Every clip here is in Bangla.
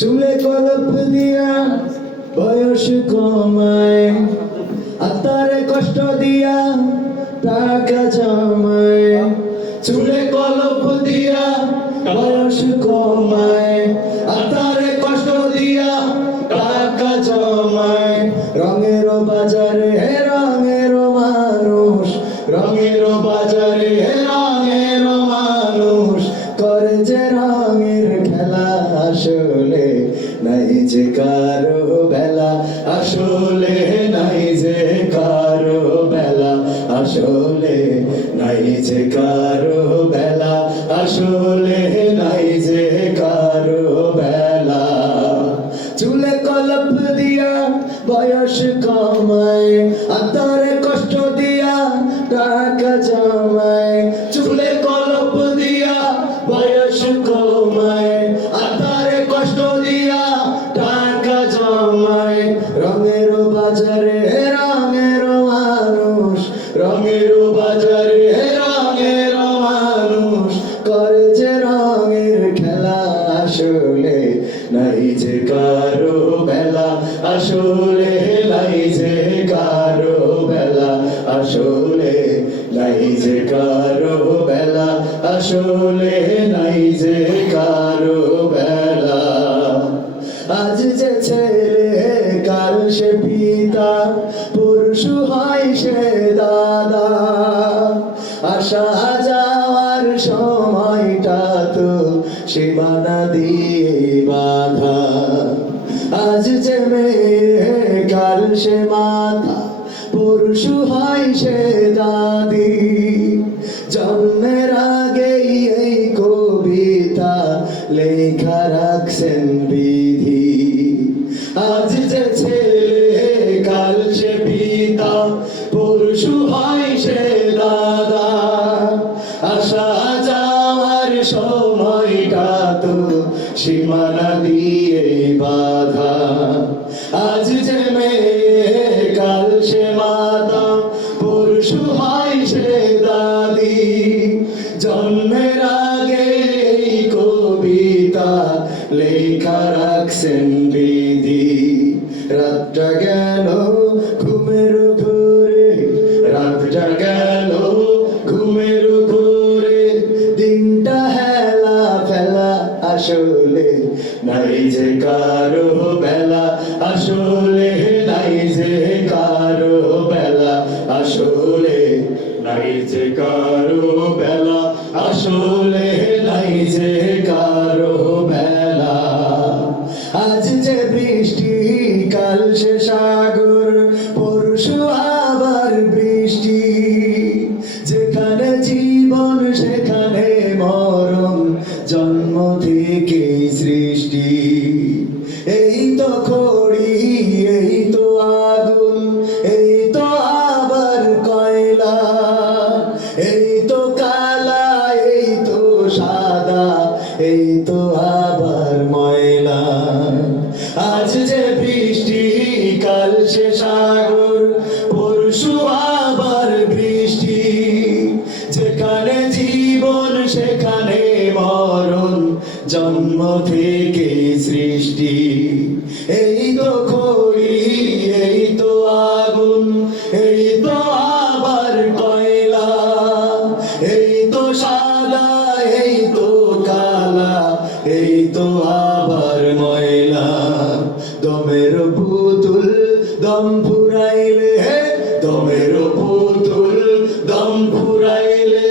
চুলে কলপ দিয়া বয়স কমায়, আত্মারে কষ্ট দিয়া টাকা জমায়। চুলে কলপ দিয়া বয়স কমায়, আত্মারে কষ্ট দিয়া টাকা জমায়। রঙের বাজারে রঙের মানুষ, রঙের বাজারে যে কারও বেলা, আসলে নাই যে কারও বেলা, আসলে নাই যে কারও বেলা, আসলে নাই যে কারও বেলা। চুলে কলপ দিয়া বয়স কমায় আত্মারে কষ্ট দিয়া টাকা জমায় আসলে নাই যে কারও বেলা। আজ যে ছেলে কাল সে পিতা হয় সে দাদা। যাওয়ার সময়টা তো দিয়ে বাধা। আজ যে মেয়ে কাল সে মাতা, পুরুষ হয় সে দাদি। জন্মের কবিতা লেখা রাখছেন বিধি। আজ যে ছেলে, কাল সে পিতা পুরুষ হয় সে দাদা। আসা যাওয়ার সময়টা তো সীমানা দিয়ে বাধা। আজ যে মেয়ে, কাল সে রাখছেন বিধি। রাতটা গেল, ঘুমের ঘুরে রাতটা গেল, ঘুমের ঘুরে দিনটা হেলা ফেলা আসলে, নাই যে কারও বেলা। আসলে, নাই যে কারও বেলা। আসলে, নাই যে কারও আজ যে বৃষ্টি কাল সে সাগর পরশু আবার বৃষ্টি। যেখানে জীবন সেখানে মরণ। আজ যে বৃষ্টি, কাল সে সাগর, পরশু আবার বৃষ্টি। যেখানে জীবন, সেখানে মরণ, জন্ম থেকে সৃষ্টি। এই তো খড়ি এই তো আগুন, এই তো আবার কয়লা, এই তো সাদা দমের পুতুল দম ফুরাইলে হে দমের পুতুল দম ফুরাইলে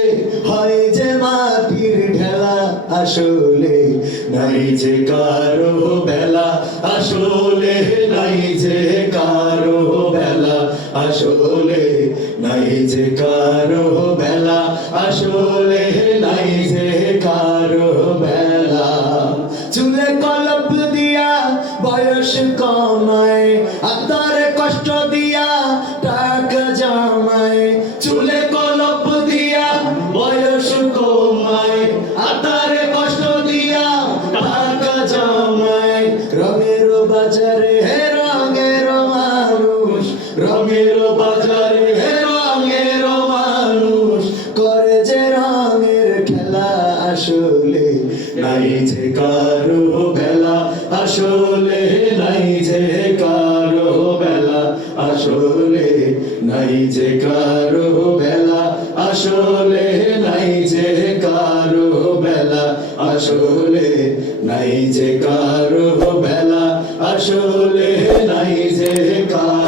হয় যে মাটির ঢেলা আসলে, নাই যে কারও বেলা আসলে, নাই যে কারও বেলা আসলে, নাই যে কারও বেলা আসলে, নাই যে কারও কমায়, আত্মারে কষ্ট দিয়া টাকা জামায়, চুলে কলপ দিয়া বয়স কমায়, আত্মারে কষ্ট দিয়া টাকা জামাই রঙের বাজারে যে কারও বেলা আসলে নাই যে কারও বেলা, আসলে নাই যে কারও বেলা, আসলে নাই যে কারও বেলা, আসলে নাই যে কারও